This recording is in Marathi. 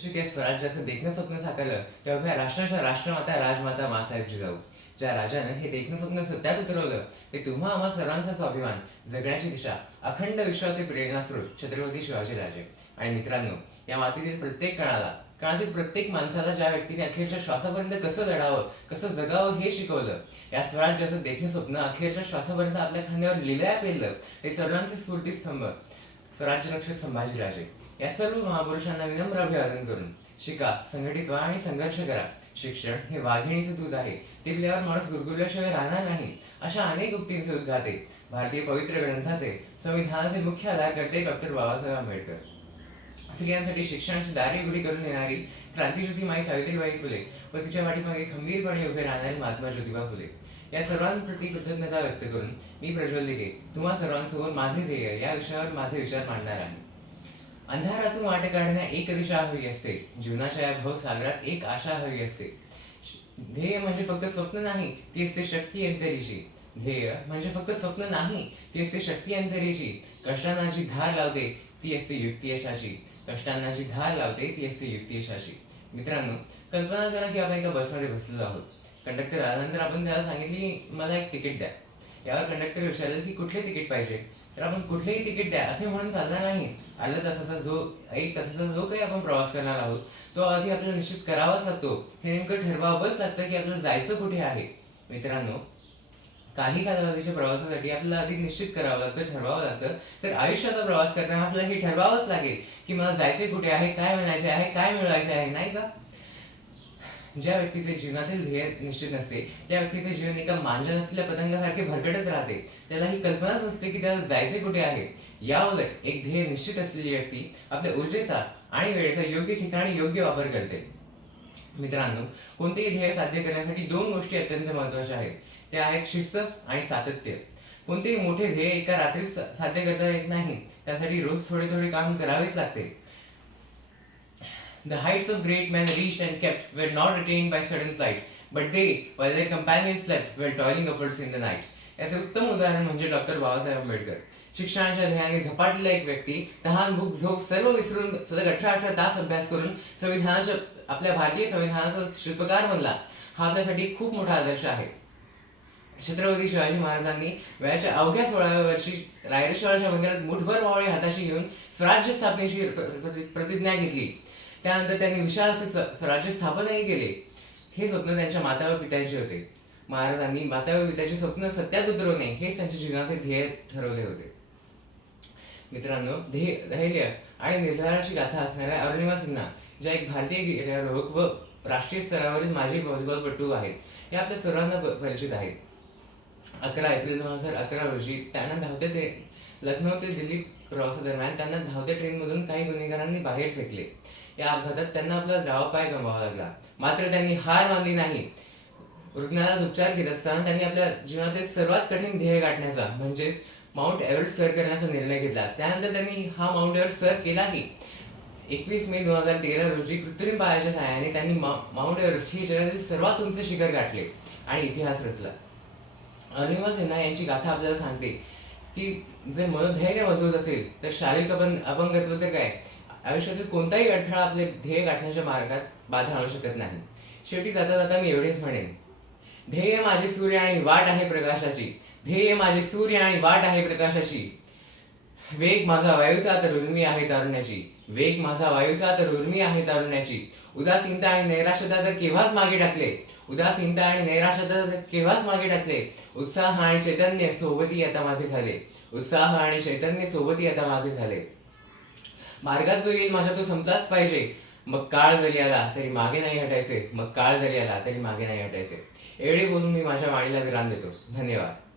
तशी स्वराज्याचं देखणं स्वप्न साकारलं तेव्हा राष्ट्राच्या राष्ट्रमाता राजमाता मासाहेब जिजाऊ ज्या राजानं हे देखणं स्वप्न सत्यात उतरवलं ते तुम्हा आम्हा सर्वांचा स्वाभिमान जगण्याची दिशा अखंड विश्वाचे प्रेरणास्रोत छत्रपती शिवाजी राजे. आणि मित्रांनो या मातीतील प्रत्येक कणाला कणातील प्रत्येक माणसाला ज्या व्यक्तीने अखेरच्या श्वासापर्यंत कसं लढावं कसं जगावं हे शिकवलं या स्वराज्याचं देखणे स्वप्न अखेरच्या श्वासापर्यंत आपल्या खांद्यावर लिलया पेरलं हे तरुणांचे स्फूर्तीस्तंभ. स्वराज्य रक्षक संभाजीराजे. या सर्व महापुरुषांना विनम्र अभिवादन करून शिका संघटित व्हा आणि संघर्ष करा. शिक्षण हे वाघिणीचे दूध आहे. ते पिल्यावर माणूस गुरगुरल्याशिवाय राहणार नाही अशा अनेक उक्तींचे उद्घाते. भारतीय पवित्र ग्रंथाचे संविधानाचे मुख्य आधारकर्ते डॉक्टर बाबासाहेब आंबेडकर. स्त्रियांसाठी शिक्षणाची दारी उघडी करून देणारी क्रांतीज्योती माई सावित्रीबाई फुले व तिच्या पाठीमागे खंबीरपणे उभे राहणारे महात्मा ज्योतिबा फुले. या सर्वांप्रती कृतज्ञता व्यक्त करून मी प्रज्वल दिघे तुम्हा सर्वांसमोर माझे ध्येय या विषयावर माझे विचार मांडणार आहे. अंधारातून वाट काढण्या एक दिशा हवी असते. जीवनाच्या या भवसागरात एक आशा हवी असते. ध्येय म्हणजे फक्त स्वप्न नाही ती असते शक्ती अंतरीची ध्येय म्हणजे फक्त स्वप्न नाही ती असते शक्ती अंतरीची कष्टांना जी धार लावते ती असते युक्तियशाची कष्टांना जी धार लावते ती असते युक्तियशाशी मित्रांनो कल्पना करा की आपण एका बसमध्ये बसलेलो आहोत. कंडक्टर आल्यानंतर आपण त्याला सांगितली मला एक तिकीट द्या. यावर कंडक्टर विचारलं की कुठले तिकीट पाहिजे? तर आपण कुठलेही तिकीट द्या असे म्हणून चालणार नाही. अर्ध्या तासाचा जो एक तासाचा जो काही आपण प्रवास करणार आहोत तो आधी आपल्याला निश्चित करावाच लागतो. हे नेमकं ठरवावंच लागतं की आपल्याला जायचं कुठे आहे. मित्रांनो काही कालावधीच्या प्रवासासाठी आपल्याला आधी निश्चित करावं लागतं ठरवावं लागतं. तर आयुष्याचा प्रवास करताना आपल्याला हे ठरवावंच लागेल की मला जायचे कुठे आहे काय म्हणायचे आहे काय मिळवायचे आहे नाही का? ज्या व्यक्तीचे जीवनातील ध्येय निश्चित नसते त्या व्यक्तीचे जीवन एका मांजा नसलेल्या पतंगासारखे भरकटत राहते. त्याला ही कल्पनाच नसते की त्याला जायचे कुठे आहे. या उलट एक ध्येय निश्चित असलेली व्यक्ती आपल्या ऊर्जेचा आणि वेळेचा योग्य ठिकाणी योग्य वापर करते. मित्रांनो कोणतेही ध्येय साध्य करण्यासाठी दोन गोष्टी अत्यंत महत्त्वाच्या आहेत. त्या आहेत शिस्त आणि सातत्य. कोणतेही मोठे ध्येय एका रात्रीत साध्य करता येत नाही. त्यासाठी रोज थोडे थोडे काम करावेच लागते. The heights of great men reached and kept were not attained by sudden flight, but they, while their companions slept, were toiling upwards in the night. याचे उत्तम उदाहरण म्हणजे डॉक्टर बाबासाहेब आंबेडकर. शिक्षणाच्या ध्येयाने झपाटलेला एक व्यक्ती तहान भूक झोप सर्व विसरून सतत अठरा अठरा तास अभ्यास करून संविधानाच्या आपल्या भारतीय संविधानाचा शिल्पकार बनला. हा आपल्यासाठी खूप मोठा आदर्श आहे. छत्रपती शिवाजी महाराजांनी वयाच्या अवघ्या सोळाव्या वर्षी रायरेश्वराच्या मंदिरात मुठभर मावळे हाताशी घेऊन स्वराज्य स्थापनेची प्र- प्रति- प्रतिज्ञा घेतली. त्यानंतर त्यांनी विशाल असे स्वराज्य स्थापनही केले. हे स्वप्न त्यांच्या माता व पित्यांचे होते. महाराजांनी माता व पित्याचे स्वप्न सत्यात उतरवणे हेच त्यांच्या जीवनाचे ध्येय ठरवले होते. मित्रांनो ध्येय धैर्य आणि निर्धाराची गाथा असणाऱ्या अरुणिमा सिन्हा ज्या एक भारतीय गिर्यारोहक व राष्ट्रीय स्तरावरील माजी व्हॉलीबॉलपटू आहेत या आपल्या सर्वांना परिचित आहेत. अकरा एप्रिल दोन हजार अकरा रोजी त्यांना धावत्या ते लखनौ ते दिल्ली प्रवासादरम्यान त्यांना धावत्या ट्रेनमधून काही गुन्हेगारांनी बाहेर फेकले. या अपघातात त्यांना आपला डावा पाय गमवावा लागला. मात्र त्यांनी हार मानली नाही. रुग्णालयात उपचार घेत असताना त्यांनी आपल्या जीवनातील सर्वात कठीण ध्येय गाठण्याचा म्हणजेच माउंट एव्हरेस्ट सर करण्याचा निर्णय घेतला. त्यानंतर त्यांनी हा माउंट एव्हरेस्ट सर केलाही. एकवीस मे दोन हजार तेरा रोजी कृत्रिम पायाच्या सहाय्याने त्यांनी माउंट एव्हरेस्ट हे जगातील सर्वात उंच शिखर गाठले आणि इतिहास रचला. अरुणिमा सिन्हा यांची गाथा आपल्याला सांगते की जर मनोधैर्य मजबूत असेल तर शारीरिक अपंग अपंगत्व तर काय? आयुष्यातील कोणताही अडथळा आपले ध्येय गाठण्याच्या मार्गात बाधा आणू शकत नाही. शेवटी जाता जाता मी एवढेच म्हणेन. ध्येय माझे सूर्य आणि वाट आहे प्रकाशाची. ध्येय माझे सूर्य आणि वाट आहे प्रकाशाची. वेग माझा वायूचा तर उर्मी आहे तारुण्याची. वेग माझा वायूचा तर उर्मी आहे तारुण्याची. उदासीनता आणि नैराश्यता तर केव्हाच मागे टाकले? उदासीनता आणि नैराश्यता तर केव्हाच मागे टाकले? उत्साह आणि चैतन्य सोबती आता माझे झाले. उत्साह आणि चैतन्य सोबती आता माझे झाले. मार्गात जो येईल माझा तो संपलाच पाहिजे. मग काळ जरी आला तरी मागे नाही हटायचे. मग काळ जरी आला तरी मागे नाही हटायचे. एवढे बोलून मी माझ्या वाणीला विराम देतो. धन्यवाद.